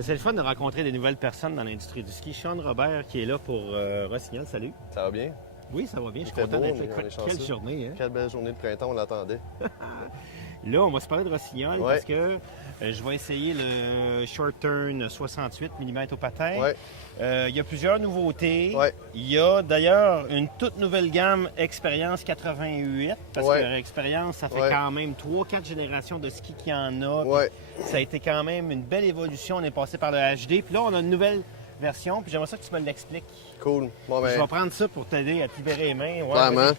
C'est le fun de rencontrer des nouvelles personnes dans l'industrie du ski. Sean Robert qui est là pour Rossignol, salut. Ça va bien? Oui, ça va bien, je suis Il fait content beau, d'être on est là. chanceux. Quelle journée, hein? Quelle belle journée de printemps, on l'attendait. Là, on va se parler de Rossignol Ouais. parce que je vais essayer le Short Turn 68 mm au patin. Ouais. Il y a plusieurs nouveautés. Ouais. Il y a d'ailleurs une toute nouvelle gamme Expérience 88. Parce Ouais. que Expérience, ça fait Ouais. quand même 3-4 générations de ski qu'il y en a. Ouais. Puis ça a été quand même une belle évolution. On est passé par le HD. Puis là, on a une nouvelle version. Puis j'aimerais ça que tu me l'expliques. Cool. Bon, Je ben, vais prendre ça pour t'aider à te libérer les mains. Ouais, clairement. vas-y.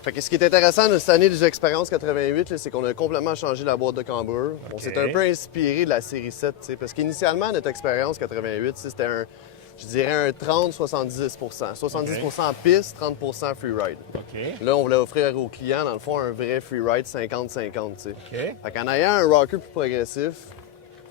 Fait que ce qui est intéressant de cette année des expériences 88, là, c'est qu'on a complètement changé la boîte de cambrure. On OK. s'est un peu inspiré de la série 7, tu sais, parce qu'initialement, notre expérience 88, tu sais, c'était je dirais un 30-70 70 en piste, 30 freeride. OK. Là, on voulait offrir aux clients, dans le fond, un vrai freeride 50-50, tu sais. OK. Fait qu'en ayant un rocker plus progressif,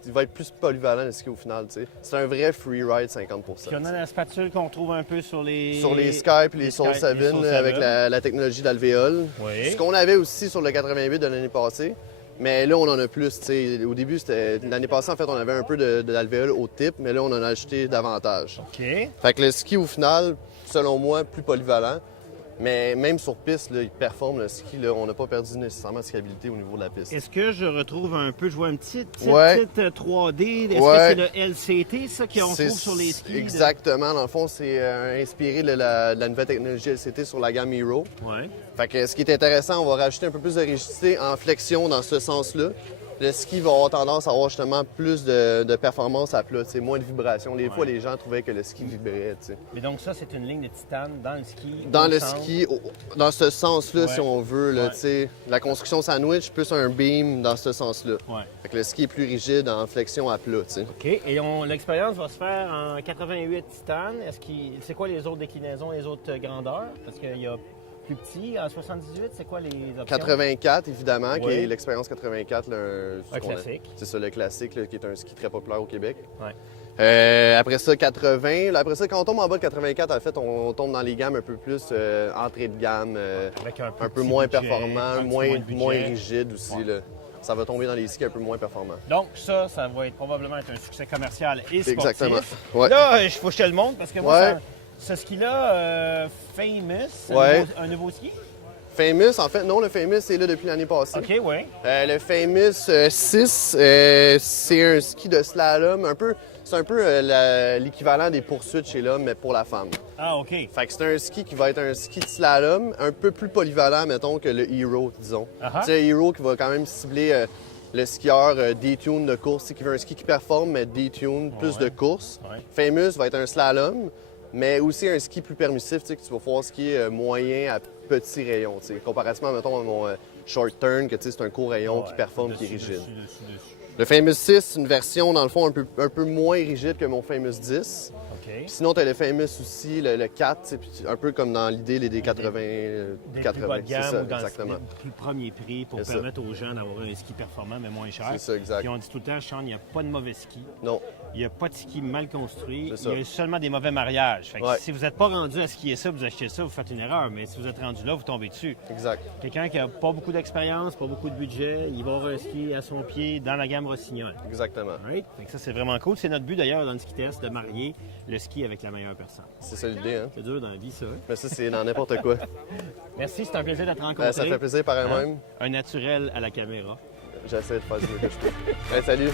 il va être plus polyvalent le ski au final, tu sais. C'est un vrai freeride 50 Puis on a la spatule qu'on trouve un peu sur les... Sur les Skype et les Soul Sky- 7 les Soul avec 7. la technologie d'alvéole. Oui. Ce qu'on avait aussi sur le 88 de l'année passée, mais là, on en a plus. tu sais. Au début, l'année passée, en fait, on avait un peu d'alvéole au type, mais là, on en a ajouté davantage. OK. Fait que le ski, au final, selon moi, plus polyvalent. Mais même sur piste, là, il performe le ski. Là, on n'a pas perdu nécessairement de skiabilité au niveau de la piste. Est-ce que je retrouve un peu, je vois une petite Ouais. 3D. Est-ce Ouais. que c'est le LCT, ça, qu'on C'est- trouve sur les skis? de- Exactement. Dans le fond, c'est inspiré de la nouvelle technologie LCT sur la gamme Hero. Ouais. Fait que ce qui est intéressant, on va rajouter un peu plus de rigidité en flexion dans ce sens-là. Le ski va avoir tendance à avoir justement plus de performance à plat, tu sais, moins de vibrations. Des fois, les gens trouvaient que le ski vibrait, tu sais. Mais donc ça, c'est une ligne de titane dans le ski. Dans au le centre. ski, dans ce sens-là, Ouais. si on veut, là, Ouais. tu sais, la construction sandwich plus un beam dans ce sens-là. Ouais. Fait que le ski est plus rigide en flexion à plat, tu sais. OK. Et l'expérience va se faire en 88 titane. C'est quoi les autres déclinaisons, les autres grandeurs? Parce qu'il y a plus petit. En 78, c'est quoi les options? 84, évidemment, qui Ouais. est l'expérience 84. Là, Un classique. C'est ça, le classique, là, qui est un ski très populaire au Québec. Ouais. Après ça, 80. Là, après ça, quand on tombe en bas de 84, en fait, on tombe dans les gammes un peu plus entrée de gamme, Avec un peu petit moins budget, performant, un petit moins, de budget. moins rigide aussi. Ouais. Là. Ça va tomber dans les skis un peu moins performants. Donc ça va être probablement être un succès commercial et sportif. Exactement. Ouais. Là, il faut que je te le montre parce que moi, Ouais. ce ski-là, Famous, Ouais. un nouveau ski? Famous, en fait, non, le Famous est là depuis l'année passée. OK, oui. Le Famous 6, c'est un ski de slalom, c'est un peu l'équivalent des poursuites chez l'homme, mais pour la femme. Ah, OK. Fait que c'est un ski qui va être un ski de slalom, un peu plus polyvalent, mettons, que le Hero, disons. Ah-ha. C'est le Hero qui va quand même cibler le skieur detune de course, qui veut un ski qui performe, mais detune, plus Ouais. de course. Ouais. Famous va être un slalom, mais aussi un ski plus permissif, tu sais, que tu vas pouvoir skier moyen à petit rayon, tu sais, comparativement, mettons, à mon short turn, que tu sais, c'est un court rayon qui Ouais. performe, qui est Dessus, rigide. dessus. Le Famous 6, c'est une version, dans le fond, un peu moins rigide que mon Famous 10. OK. Puis sinon, tu as le Famous aussi, le 4, tu sais, puis un peu comme dans l'idée des 80. Des 80, plus bas de gamme c'est ça, ou dans exactement. le plus premier prix pour C'est ça. permettre aux gens d'avoir un ski performant mais moins cher. C'est ça, exact. Puis on dit tout le temps, Sean, il n'y a pas de mauvais ski. Non, Il n'y a pas de ski mal construit. C'est ça. Il y a seulement des mauvais mariages. Fait que Ouais. si vous n'êtes pas rendu à skier ça, vous achetez ça, vous faites une erreur. Mais si vous êtes rendu là, vous tombez dessus. exact. Quelqu'un qui n'a pas beaucoup d'expérience, pas beaucoup de budget, il va avoir un ski à son pied dans la gamme Rossignol. Exactement. Right? Fait que ça, c'est vraiment cool. C'est notre but d'ailleurs dans le ski test de marier le ski avec la meilleure personne. C'est ça l'idée, hein? C'est dur dans la vie, ça. Hein? Mais ça, c'est dans n'importe quoi. Merci, c'est un plaisir de te rencontrer. Ça fait plaisir, pareil Hein? même. Un naturel à la caméra. J'essaie de faire du mieux que je peux. Salut!